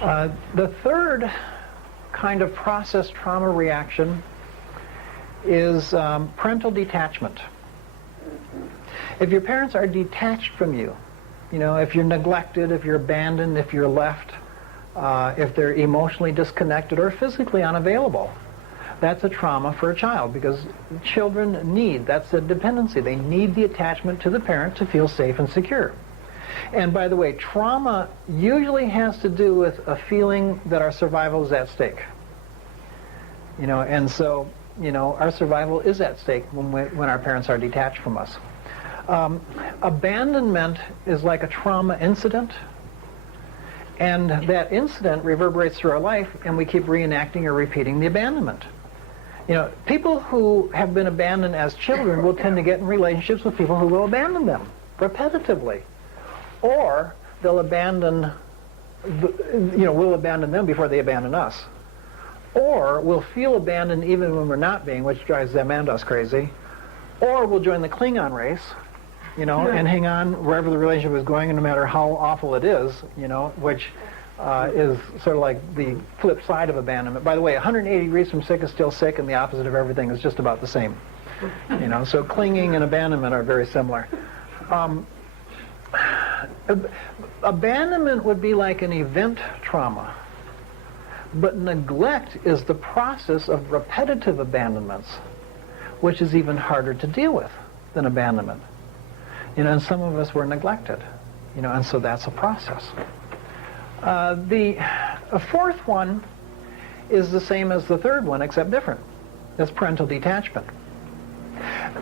The third kind of process trauma reaction is parental detachment. If your parents are detached from you, if you're neglected, if you're abandoned, if you're left, if they're emotionally disconnected or physically unavailable, that's a trauma for a child, because children that's a dependency. They need the attachment to the parent to feel safe and secure. And by the way, trauma usually has to do with a feeling that our survival is at stake. And so, our survival is at stake when our parents are detached from us. Abandonment is like a trauma incident, and that incident reverberates through our life, and we keep reenacting or repeating the abandonment. People who have been abandoned as children will tend to get in relationships with people who will abandon them repetitively. Or they'll abandon, we'll abandon them before they abandon us. Or we'll feel abandoned even when we're not being, which drives them and us crazy. Or we'll join the Klingon race, and hang on wherever the relationship is going, and no matter how awful it is, which is sort of like the flip side of abandonment. By the way, 180 degrees from sick is still sick, and the opposite of everything is just about the same. So clinging and abandonment are very similar. Abandonment would be like an event trauma, but neglect is the process of repetitive abandonments, which is even harder to deal with than abandonment. And some of us were neglected, and so that's a process. The fourth one is the same as the third one, except different. It's parental detachment.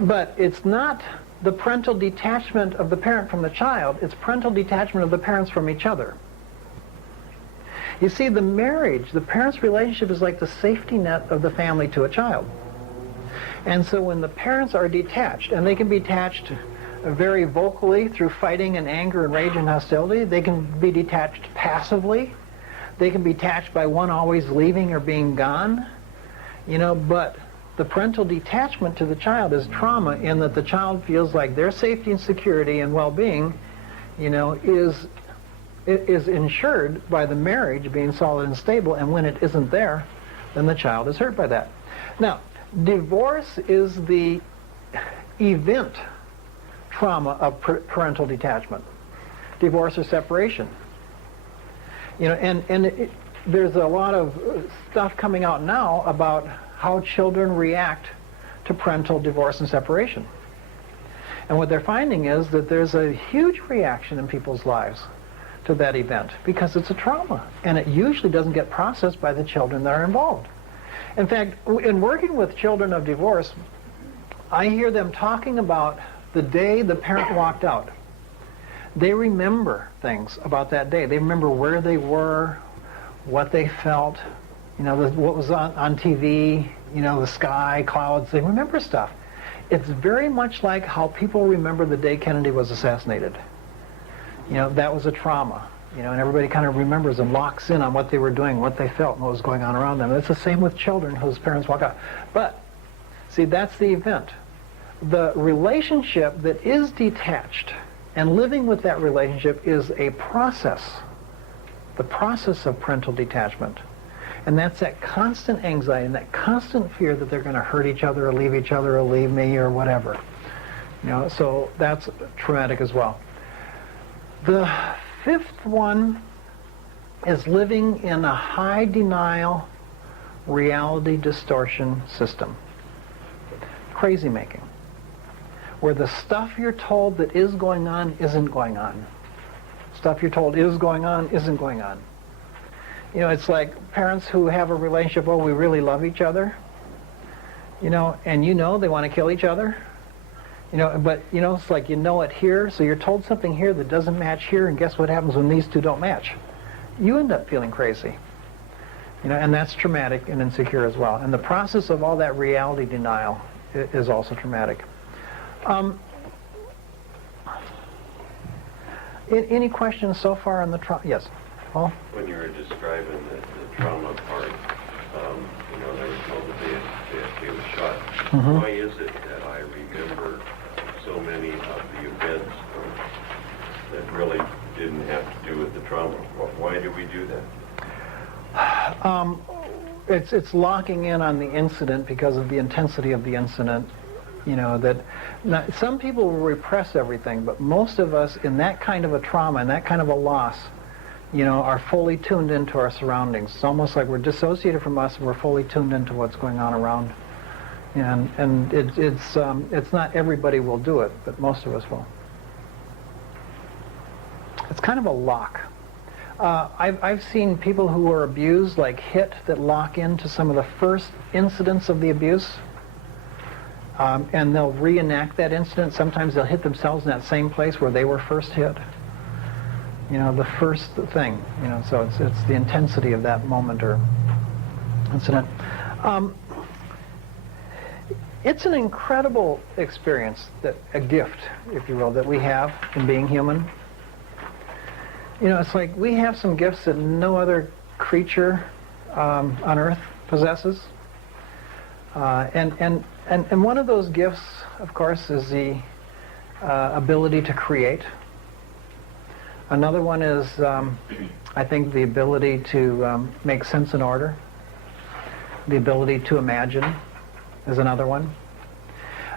But it's not the parental detachment of the parent from the child, it's parental detachment of the parents from each other. You see, the parents' relationship is like the safety net of the family to a child. And so when the parents are detached, and they can be detached very vocally through fighting and anger and rage and hostility, they can be detached passively, they can be detached by one always leaving or being gone, but the parental detachment to the child is trauma, in that the child feels like their safety and security and well-being, is ensured by the marriage being solid and stable, and when it isn't there, then the child is hurt by that. Now, divorce is the event trauma of parental detachment. Divorce or separation. There's a lot of stuff coming out now about how children react to parental divorce and separation. And what they're finding is that there's a huge reaction in people's lives to that event, because it's a trauma, and it usually doesn't get processed by the children that are involved. In fact, in working with children of divorce, I hear them talking about the day the parent walked out. They remember things about that day. They remember where they were, what they felt, what was on TV, the sky, clouds. They remember stuff. It's very much like how people remember the day Kennedy was assassinated. That was a trauma, and everybody kind of remembers and locks in on what they were doing, what they felt, and what was going on around them. And it's the same with children whose parents walk out. But, see, that's the event. The relationship that is detached and living with that relationship is a process, the process of parental detachment. And that's that constant anxiety and that constant fear that they're going to hurt each other or leave me or whatever. So that's traumatic as well. The fifth one is living in a high denial reality distortion system. Crazy making. Where the stuff you're told that is going on isn't going on. Stuff you're told is going on isn't going on. It's like parents who have a relationship, we really love each other, and they want to kill each other, but it's like it here, so you're told something here that doesn't match here, and guess what happens when these two don't match? You end up feeling crazy, and that's traumatic and insecure as well. And the process of all that reality denial is also traumatic. Any questions so far on the trauma? Yes. Paul? When you were describing the trauma part, they were told that they were shot. Mm-hmm. Why is it that I remember so many of the events that really didn't have to do with the trauma? Why do we do that? It's locking in on the incident because of the intensity of the incident. Some people will repress everything, but most of us in that kind of a trauma and that kind of a loss, are fully tuned into our surroundings. It's almost like we're dissociated from us and we're fully tuned into what's going on around. And it's not everybody will do it, but most of us will. It's kind of a lock. I've seen people who were abused, like hit, that lock into some of the first incidents of the abuse, and they'll reenact that incident. Sometimes they'll hit themselves in that same place where they were first hit. The first thing. So it's the intensity of that moment or incident. It's an incredible experience, a gift, if you will, that we have in being human. It's like we have some gifts that no other creature on Earth possesses. And one of those gifts, of course, is the ability to create. Another one is, I think, the ability to make sense and order. The ability to imagine is another one.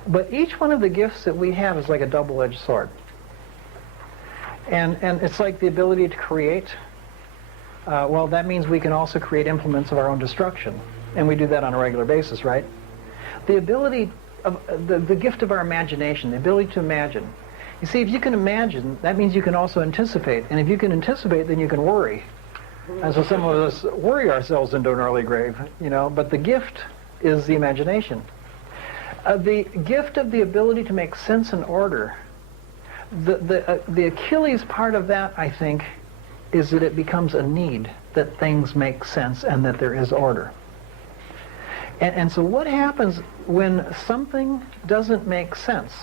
But each one of the gifts that we have is like a double-edged sword. And it's like the ability to create. Well, that means we can also create implements of our own destruction. And we do that on a regular basis, right? The ability of the gift of our imagination, the ability to imagine. You see, if you can imagine, that means you can also anticipate. And if you can anticipate, then you can worry. And so some of us worry ourselves into an early grave, But the gift is the imagination. The gift of the ability to make sense and order. The Achilles part of that, I think, is that it becomes a need that things make sense and that there is order. And so what happens when something doesn't make sense?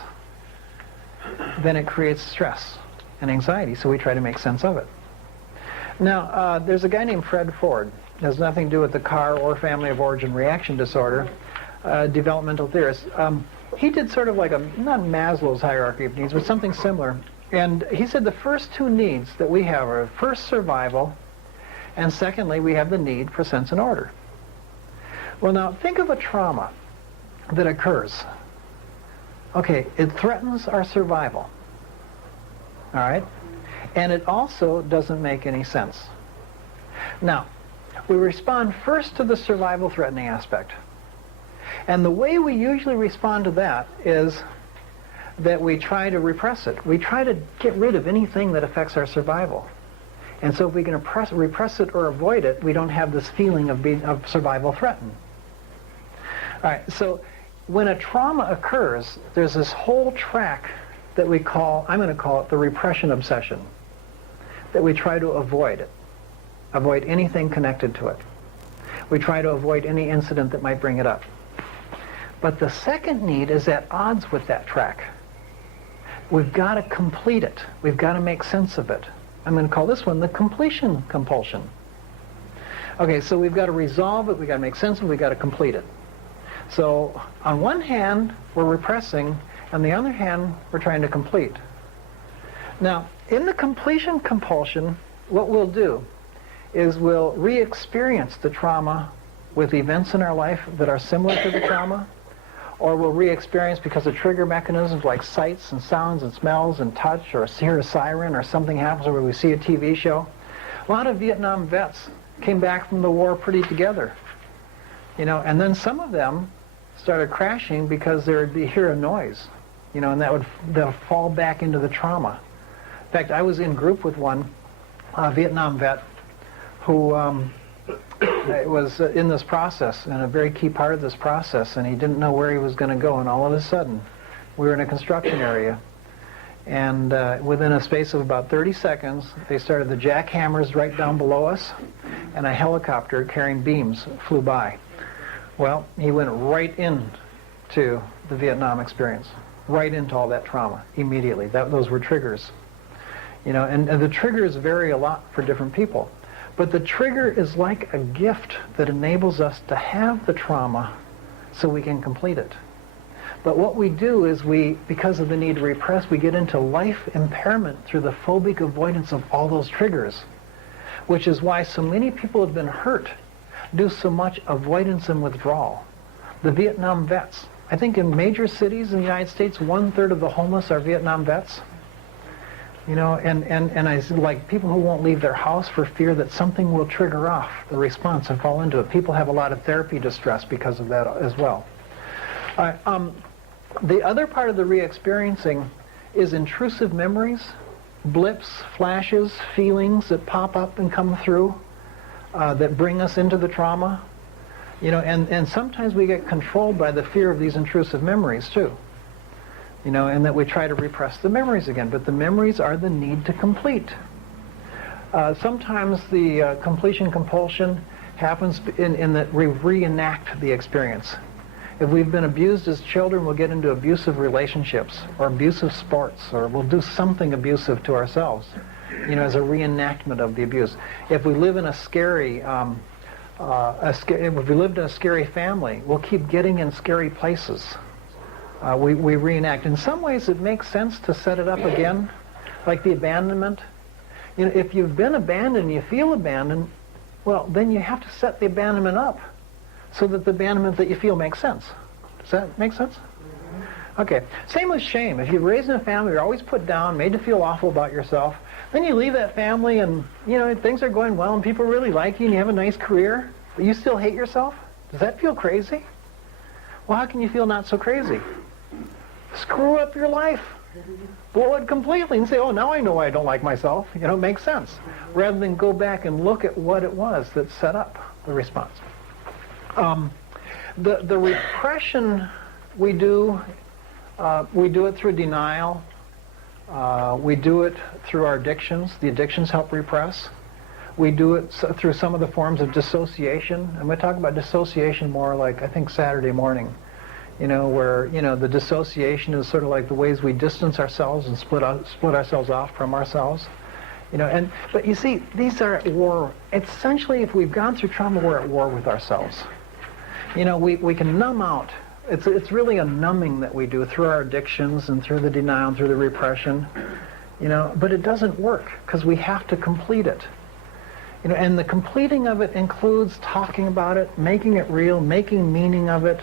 Then it creates stress and anxiety, so we try to make sense of it. Now, there's a guy named Fred Ford. It has nothing to do with the car or family of origin reaction disorder, developmental theorist. He did sort of like not Maslow's hierarchy of needs, but something similar. And he said the first two needs that we have are first survival, and secondly, we have the need for sense and order. Well, now, think of a trauma that occurs. Okay, it threatens our survival, all right? And it also doesn't make any sense. Now, we respond first to the survival threatening aspect. And the way we usually respond to that is that we try to repress it. We try to get rid of anything that affects our survival. And so if we can repress it or avoid it, we don't have this feeling of survival threatened. All right, so when a trauma occurs, there's this whole track that we call, I'm going to call it the repression obsession, that we try to avoid it, avoid anything connected to it. We try to avoid any incident that might bring it up. But the second need is at odds with that track. We've got to complete it. We've got to make sense of it. I'm going to call this one the completion compulsion. Okay, so we've got to resolve it, we've got to make sense of it, we've got to complete it. So on one hand, we're repressing, on the other hand, we're trying to complete. Now, in the completion compulsion, what we'll do is we'll re-experience the trauma with events in our life that are similar to the trauma, or we'll re-experience because of trigger mechanisms like sights and sounds and smells and touch, or hear a siren, or something happens where we see a TV show. A lot of Vietnam vets came back from the war pretty together, and then some of them started crashing because they'd hear a noise, and they'll fall back into the trauma. In fact, I was in group with one Vietnam vet who was in this process, and a very key part of this process, and he didn't know where he was going to go, and all of a sudden, we were in a construction area, and within a space of about 30 seconds, they started the jackhammers right down below us, and a helicopter carrying beams flew by. Well, he went right into the Vietnam experience, right into all that trauma immediately. Those were triggers. And the triggers vary a lot for different people. But the trigger is like a gift that enables us to have the trauma so we can complete it. But what we do is because of the need to repress, we get into life impairment through the phobic avoidance of all those triggers, which is why so many people have been hurt do so much avoidance and withdrawal. The Vietnam vets. I think in major cities in the United States, 1/3 of the homeless are Vietnam vets. And I see, like, people who won't leave their house for fear that something will trigger off the response and fall into it. People have a lot of therapy distress because of that as well. The other part of the re-experiencing is intrusive memories, blips, flashes, feelings that pop up and come through that bring us into the trauma. And sometimes we get controlled by the fear of these intrusive memories too. And that we try to repress the memories again. But the memories are the need to complete. Sometimes the completion compulsion happens in that we reenact the experience. If we've been abused as children, we'll get into abusive relationships or abusive sports, or we'll do something abusive to ourselves, as a reenactment of the abuse. If we live in a scary, if we lived in a scary family, we'll keep getting in scary places. We reenact. In some ways, it makes sense to set it up again, like the abandonment. If you've been abandoned and you feel abandoned, well, then you have to set the abandonment up so that the abandonment that you feel makes sense. Does that make sense? Okay. Same with shame. If you're raised in a family, you're always put down, made to feel awful about yourself, then you leave that family and, things are going well and people really like you and you have a nice career, but you still hate yourself? Does that feel crazy? Well, how can you feel not so crazy? Screw up your life. Blow it completely and say, oh, now I know I don't like myself. It makes sense. Rather than go back and look at what it was that set up the response. The repression we do it through denial. We do it through our addictions. The addictions help repress. We do it through some of the forms of dissociation. I'm going to talk about dissociation more like, I think, Saturday morning. Where, the dissociation is sort of like the ways we distance ourselves and split ourselves off from ourselves. But you see, these are at war. Essentially, if we've gone through trauma, we're at war with ourselves. We can numb out. It's really a numbing that we do through our addictions and through the denial and through the repression. But it doesn't work because we have to complete it. And the completing of it includes talking about it, making it real, making meaning of it,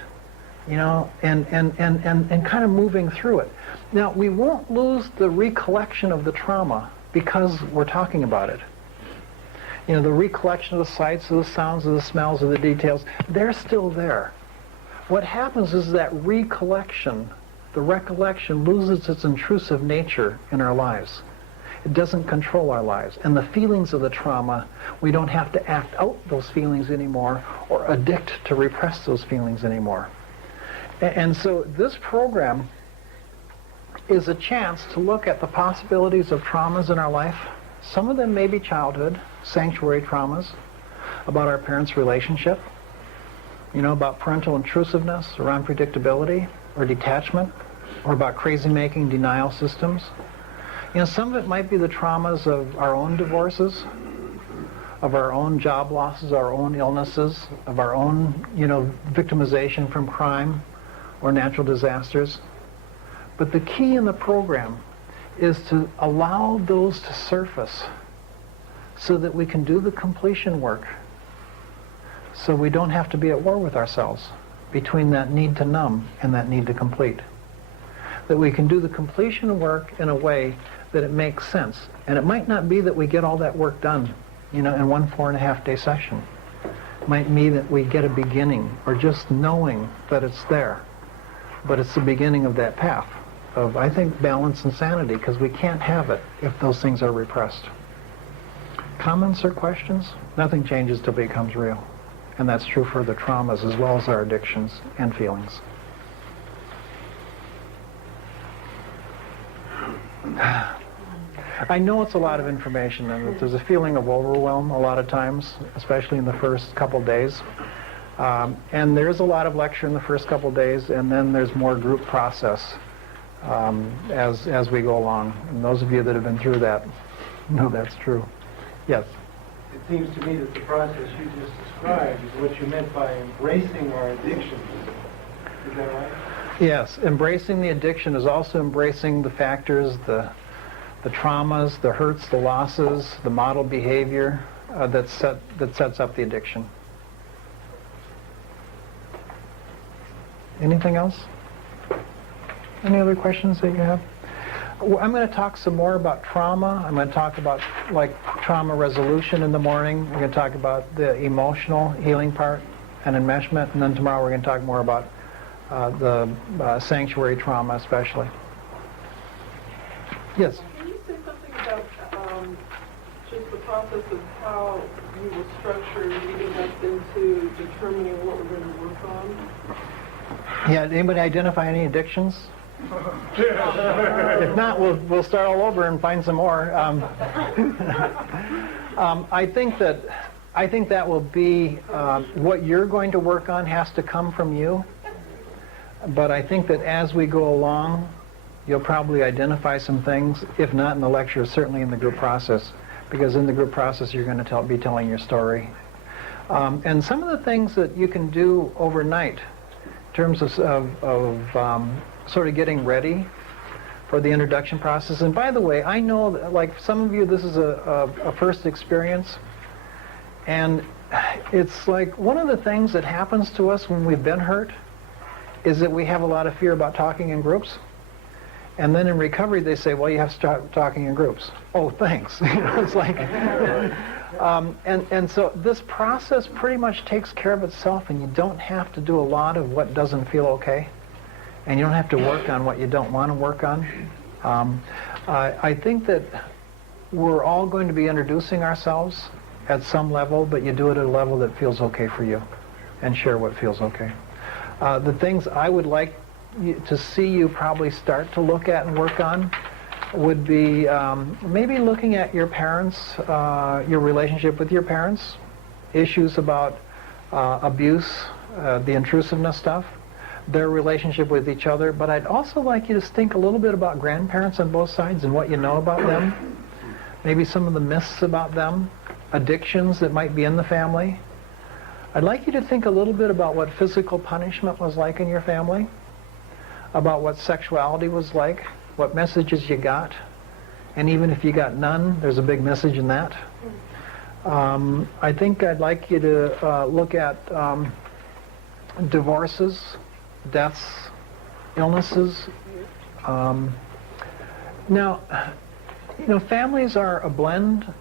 and kind of moving through it. Now, we won't lose the recollection of the trauma because we're talking about it. The recollection of the sights, of the sounds, of the smells, of the details, they're still there. What happens is that recollection, the recollection loses its intrusive nature in our lives. It doesn't control our lives. And the feelings of the trauma, we don't have to act out those feelings anymore or addict to repress those feelings anymore. And so this program is a chance to look at the possibilities of traumas in our life. Some of them may be childhood, sanctuary traumas, about our parents' relationship, about parental intrusiveness around predictability or detachment, or about crazy-making denial systems. Some of it might be the traumas of our own divorces, of our own job losses, our own illnesses, of our own, victimization from crime or natural disasters. But the key in the program is to allow those to surface so that we can do the completion work, so we don't have to be at war with ourselves between that need to numb and that need to complete. That we can do the completion work in a way that it makes sense. And it might not be that we get all that work done, in one 4.5-day session. It might be that we get a beginning, or just knowing that it's there. But it's the beginning of that path of, I think, balance and sanity, because we can't have it if those things are repressed. Comments or questions? Nothing changes till it becomes real. And that's true for the traumas as well as our addictions and feelings. I know it's a lot of information, and that there's a feeling of overwhelm a lot of times, especially in the first couple days. And there's a lot of lecture in the first couple days, and then there's more group process as we go along. And those of you that have been through that know that's true. Yes? It seems to me that the process you just described is what you meant by embracing our addictions. Is that right? Yes. Embracing the addiction is also embracing the factors, the traumas, the hurts, the losses, the model behavior that sets up the addiction. Anything else? Any other questions that you have? Well, I'm going to talk some more about trauma. I'm going to talk about like trauma resolution in the morning. We're going to talk about the emotional healing part and enmeshment, and then tomorrow we're going to talk more about the sanctuary trauma especially. Yes? Can you say something about just the process of how you will structure leading us into determining what we're going to work on? Yeah, did anybody identify any addictions? If not, we'll start all over and find some more. I think that will be what you're going to work on has to come from you. But I think that as we go along, you'll probably identify some things, if not in the lecture, certainly in the group process. Because in the group process, you're going to be telling your story. And some of the things that you can do overnight in terms of sort of getting ready for the introduction process. And by the way, I know that, like some of you, this is a first experience. And it's like one of the things that happens to us when we've been hurt is that we have a lot of fear about talking in groups. And then in recovery, they say, well, you have to start talking in groups. Oh, thanks. It's like, and so this process pretty much takes care of itself, and you don't have to do a lot of what doesn't feel okay. And you don't have to work on what you don't want to work on. I think that we're all going to be introducing ourselves at some level, but you do it at a level that feels okay for you, and share what feels okay. The things I would like to see you probably start to look at and work on would be maybe looking at your parents, your relationship with your parents, issues about abuse, the intrusiveness stuff, their relationship with each other. But I'd also like you to think a little bit about grandparents on both sides and what you know about them, maybe some of the myths about them, addictions that might be in the family. I'd like you to think a little bit about what physical punishment was like in your family, about what sexuality was like, what messages you got, and even if you got none, there's a big message in that. I think I'd like you to look at divorces, deaths, illnesses. Now, families are a blend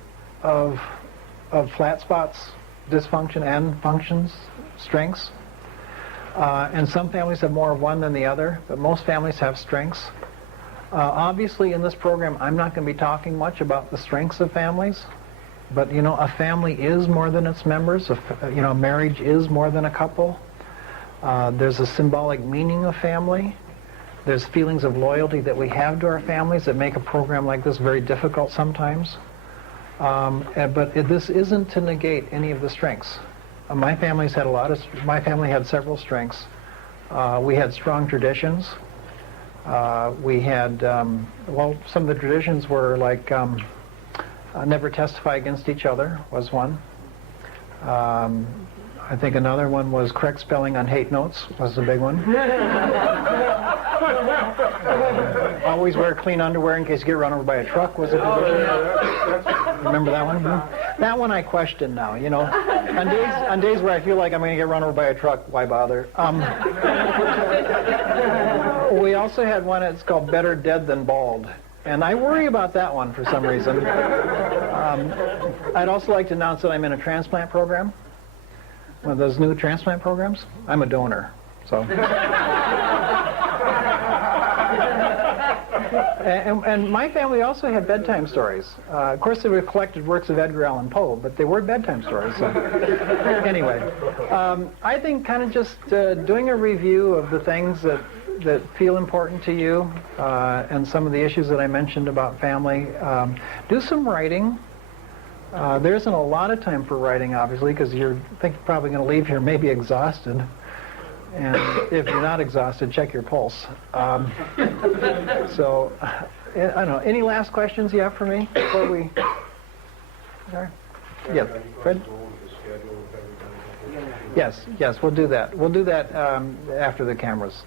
of flat spots, dysfunction, and functions, strengths. And some families have more of one than the other, but most families have strengths. Obviously, in this program, I'm not going to be talking much about the strengths of families, but a family is more than its members. Marriage is more than a couple. There's a symbolic meaning of family. There's feelings of loyalty that we have to our families that make a program like this very difficult sometimes. But this isn't to negate any of the strengths. My family had several strengths. We had strong traditions. We had, some of the traditions were like never testify against each other was one. I think another one was correct spelling on hate notes was a big one. Always wear clean underwear in case you get run over by a truck was a big one. Remember that one? That one I question now, On days where I feel like I'm going to get run over by a truck, why bother? We also had one that's called Better Dead Than Bald. And I worry about that one for some reason. I'd also like to announce that I'm in a transplant program. One of those new transplant programs. I'm a donor, so. And my family also had bedtime stories. Of course, they were collected works of Edgar Allan Poe, but they were bedtime stories. So. Anyway, I think kind of just doing a review of the things that feel important to you and some of the issues that I mentioned about family. Do some writing. There isn't a lot of time for writing, obviously, because you're probably going to leave here maybe exhausted. And if you're not exhausted, check your pulse. So, I don't know. Any last questions you have for me before we? Sorry. Yeah, Fred. Yes, we'll do that. We'll do that after the cameras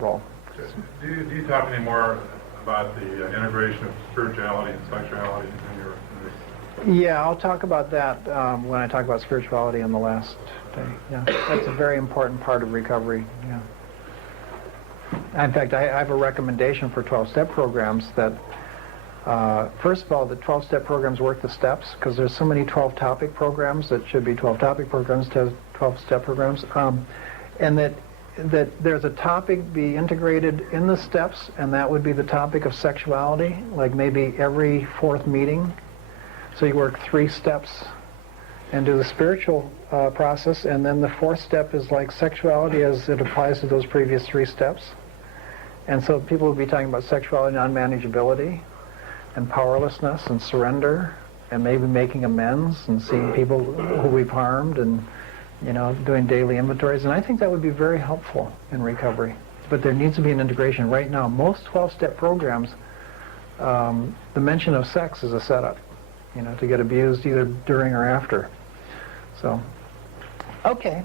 roll. Do you talk any more about the integration of spirituality and sexuality in your? Yeah, I'll talk about that when I talk about spirituality on the last day. Yeah, that's a very important part of recovery. Yeah. In fact, I have a recommendation for 12-step programs that, first of all, the 12-step programs work the steps, because there's so many 12-topic programs that should be 12-topic programs to 12-step programs, and that there's a topic be integrated in the steps, and that would be the topic of sexuality, like maybe every fourth meeting. So you work 3 steps and do the spiritual process, and then the 4th step is like sexuality as it applies to those previous 3 steps. And so people will be talking about sexuality and unmanageability and powerlessness and surrender and maybe making amends and seeing people who we've harmed and, you know, doing daily inventories. And I think that would be very helpful in recovery. But there needs to be an integration. Right now, most 12-step programs, the mention of sex is a setup, you know, to get abused either during or after. So, okay.